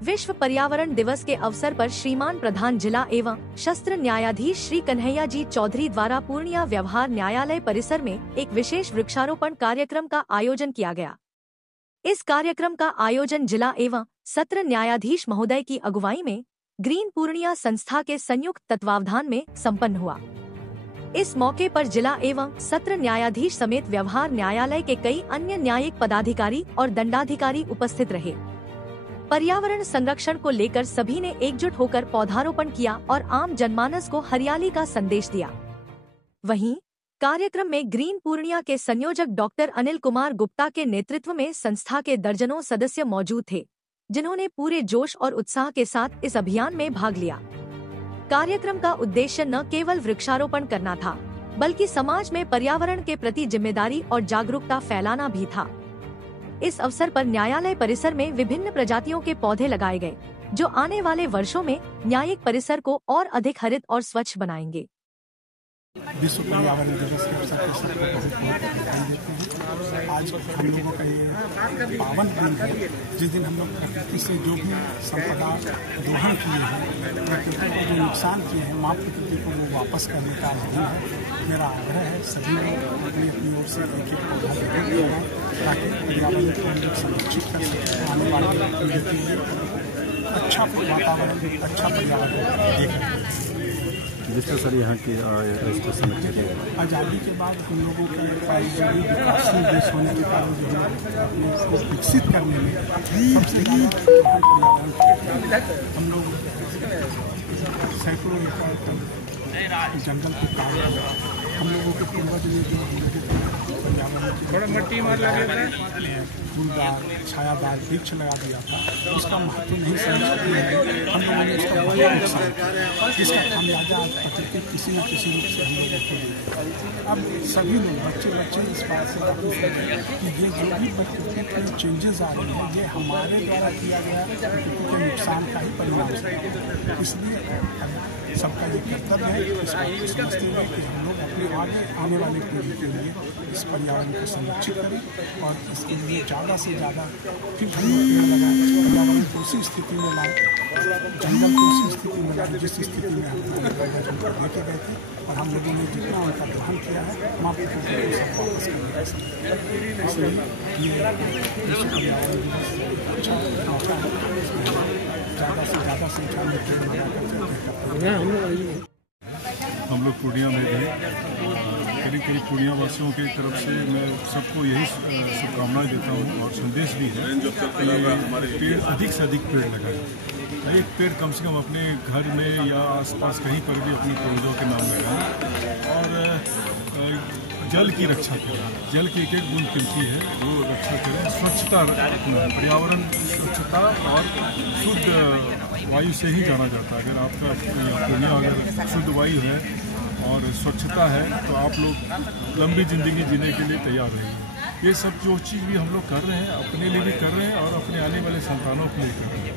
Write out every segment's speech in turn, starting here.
विश्व पर्यावरण दिवस के अवसर पर श्रीमान प्रधान जिला एवं सत्र न्यायाधीश श्री कन्हैया जी चौधरी द्वारा पूर्णिया व्यवहार न्यायालय परिसर में एक विशेष वृक्षारोपण कार्यक्रम का आयोजन किया गया। इस कार्यक्रम का आयोजन जिला एवं सत्र न्यायाधीश महोदय की अगुवाई में ग्रीन पूर्णिया संस्था के संयुक्त तत्वावधान में संपन्न हुआ। इस मौके पर जिला एवं सत्र न्यायाधीश समेत व्यवहार न्यायालय के कई अन्य न्यायिक पदाधिकारी और दंडाधिकारी उपस्थित रहे। पर्यावरण संरक्षण को लेकर सभी ने एकजुट होकर पौधारोपण किया और आम जनमानस को हरियाली का संदेश दिया। वहीं कार्यक्रम में ग्रीन पूर्णिया के संयोजक डॉक्टर अनिल कुमार गुप्ता के नेतृत्व में संस्था के दर्जनों सदस्य मौजूद थे, जिन्होंने पूरे जोश और उत्साह के साथ इस अभियान में भाग लिया। कार्यक्रम का उद्देश्य न केवल वृक्षारोपण करना था, बल्कि समाज में पर्यावरण के प्रति जिम्मेदारी और जागरूकता फैलाना भी था। इस अवसर पर न्यायालय परिसर में विभिन्न प्रजातियों के पौधे लगाए गए, जो आने वाले वर्षों में न्यायिक परिसर को और अधिक हरित और स्वच्छ बनाएंगे। विश्व पर्यावरण दिवस के अवसर पर सबको बहुत बहुत बधाई देते हैं। आज हम लोगों का ये पावन दिन है, जिस दिन हम लोग प्रकृति से जो भी संपदा दोहन किए हैं, प्रकृति को जो नुकसान किए हैं, माँ प्रकृति को वो वापस करने का दिन है। मेरा आग्रह है सभी लोग अपनी अपनी ओर से एक एक पौधा जरूर लगाएं, ताकि पर्यावरण को हम लोग संरक्षित कर सकें। आने वाले पीढ़ी के लिए अच्छा वातावरण, अच्छा पर्यावरण देखें। जिस तरह सर यहाँ की आज़ादी के बाद हम लोगों के विकासशील देश होने के कारण जो है अपने को विकसित करने में सबसे ज़्यादा हम लोग सैकड़ों एकड़ जंगल को काट दिया। हम लोगों के पूर्वज ने जो फूलदार छायादार वृक्ष लगा दिया था, उसका महत्व नहीं समझते हैं। हम लोगों ने उसका बहुत नुकसान किया, जिसका खामियाजा आज प्रकृति किसी न किसी रूप से हम लोगों को। अब सभी लोग बच्चे इस बात से वाकिफ हैं कि ये जो भी प्रकृति के चेंजेस आ रहे हैं, ये हमारे द्वारा किया गया प्रकृति के नुकसान का ही परिणाम है। इसलिए सबका ये कर्तव्य है इस बात को समझते हुए कि हम लोग अपने आने वाले पीढ़ी के लिए इस पर्यावरण को संरक्षित करें और इसके लिए ज़्यादा से ज़्यादा फिर हम लोग पेड़ लगाएं, पर्यावरण को उसी स्थिति में लाएं, जंगल को उसी स्थिति में लाएं जिस स्थिति में हम लेके गए थे। और हम लोगों ने जितना उनका ग्रहण किया है, माँ प्रकृति को सब वापस करने का इसलिए ये विश्व पर्यावरण दिवस अच्छा मौका है। ज़्यादा से ज़्यादा संख्या में पेड़ लगाकर हम लोग पूर्णिया में भी करीब पूर्णिया वासियों की तरफ से मैं सबको यही शुभकामनाएं देता हूँ और संदेश भी है कि पेड़ अधिक से अधिक पेड़ लगाएं। एक पेड़ कम से कम अपने घर में या आसपास कहीं पर भी अपने पूर्वजों के नाम लगाएं और जल की रक्षा करें। जल की एक एक बूंद कीमती है, वो रक्षा करें। स्वच्छता रखें, पर्यावरण स्वच्छता और शुद्ध वायु से ही जाना जाता है। अगर आपका पूर्णिया अगर शुद्ध वायु है और स्वच्छता है तो आप लोग लंबी ज़िंदगी जीने के लिए तैयार रहेंगे। ये सब जो चीज़ भी हम लोग कर रहे हैं, अपने लिए भी कर रहे हैं और अपने आने वाले संतानों के लिए कर रहे हैं।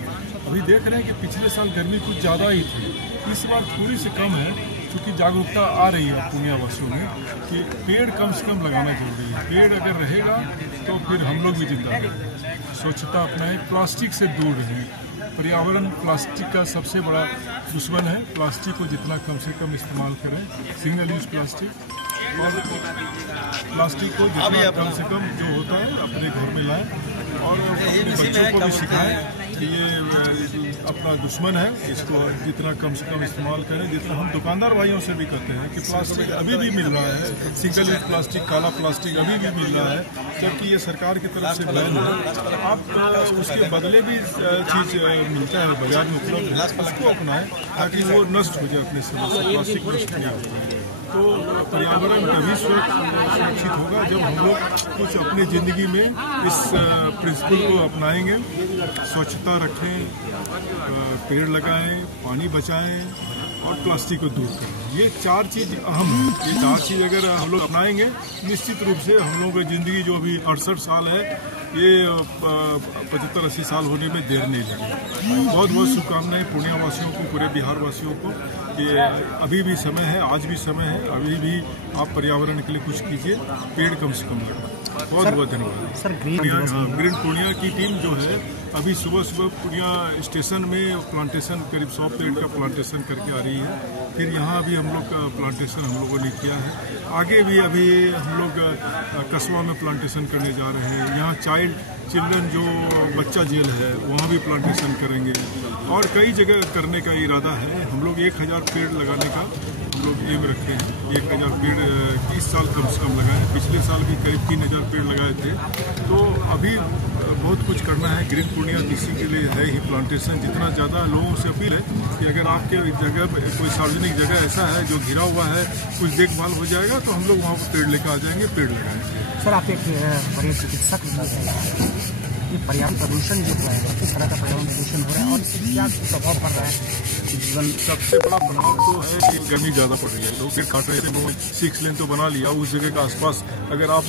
अभी देख रहे हैं कि पिछले साल गर्मी कुछ ज़्यादा ही थी, इस बार थोड़ी सी कम है, क्योंकि जागरूकता आ रही है पूर्णिया वासियों में कि पेड़ कम से कम लगाना जरूरी है। पेड़ अगर रहेगा तो फिर हम लोग भी जिंदा रहेंगे। स्वच्छता अपनाएं, प्लास्टिक से दूर रहें। पर्यावरण प्लास्टिक का सबसे बड़ा दुश्मन है। प्लास्टिक को जितना कम से कम इस्तेमाल करें, सिंगल यूज प्लास्टिक, और प्लास्टिक को जितना कम से कम जो होता है अपने घर में लाएं और अपने बच्चों को भी सिखाएं कि ये अपना दुश्मन है, इसको जितना कम से कम इस्तेमाल करें। जितना हम दुकानदार भाइयों से भी कहते हैं कि प्लास्टिक अभी भी मिल रहा है, सिंगल यूज प्लास्टिक, काला प्लास्टिक अभी भी मिल रहा है, जबकि ये सरकार की तरफ से बैन है। आप उसके बदले भी चीज़ मिलता है, बाजार में उपलब्ध है, उसको अपनाएं ताकि वो नष्ट हो जाए अपने से, प्लास्टिक नष्ट नहीं होता। तो पर्यावरण तभी सुरक्षित होगा जब हम लोग कुछ अपनी ज़िंदगी में इस प्रिंसिपल को अपनाएंगे। स्वच्छता रखें, पेड़ लगाएं, पानी बचाएं और प्लास्टिक को दूर करें। ये चार चीज़ अहम है। ये चार चीज़ अगर हम लोग अपनाएंगे, निश्चित रूप से हम लोगों की ज़िंदगी जो अभी 68 साल है, ये 75-80 साल होने में देर नहीं लगेगी। बहुत बहुत शुभकामनाएं पूर्णिया वासियों को, पूरे बिहार वासियों को कि अभी भी समय है, आज भी समय है, अभी भी आप पर्यावरण के लिए कुछ कीजिए, पेड़ कम से कम लगाएं। बहुत बहुत धन्यवाद। सर ग्रीन पूर्णिया की टीम जो है अभी सुबह सुबह पूर्णिया स्टेशन में प्लांटेशन करीब 100 पेड़ का प्लांटेशन करके आ रही है। फिर यहाँ भी हम लोग का प्लांटेशन हम लोगों ने किया है। आगे भी अभी हम लोग कस्बा में प्लांटेशन करने जा रहे हैं। यहाँ चिल्ड्रन जो बच्चा जेल है वहाँ भी प्लांटेशन करेंगे और कई जगह करने का इरादा है। हम लोग 1000 पेड़ लगाने का हम लोग एम रखते हैं। 1000 पेड़ इस साल कम से कम लगाए। पिछले साल भी करीब 3000 पेड़ लगाए थे। तो अभी बहुत कुछ करना है। ग्रीन पूर्णिया इसी के लिए है ही प्लांटेशन। जितना ज़्यादा लोगों से अपील है कि अगर आपके जगह कोई सार्वजनिक जगह ऐसा है जो घिरा हुआ है, कुछ देखभाल हो जाएगा तो हम लोग वहाँ पर पेड़ लेकर आ जाएंगे, पेड़ लगाएंगे। सर, आप एक बड़े चिकित्सक हैं, ये पर्यावरण प्रदूषण जो है किस तरह का पर्यावरण प्रदूषण हो रहा है और क्या प्रभाव पड़ रहा है? जीवन सबसे बड़ा प्रभाव तो है कि गर्मी ज़्यादा पड़ रही है। लोग पेड़ काट रहे थे, 6 लेन तो बना लिया। उस जगह के आसपास अगर आप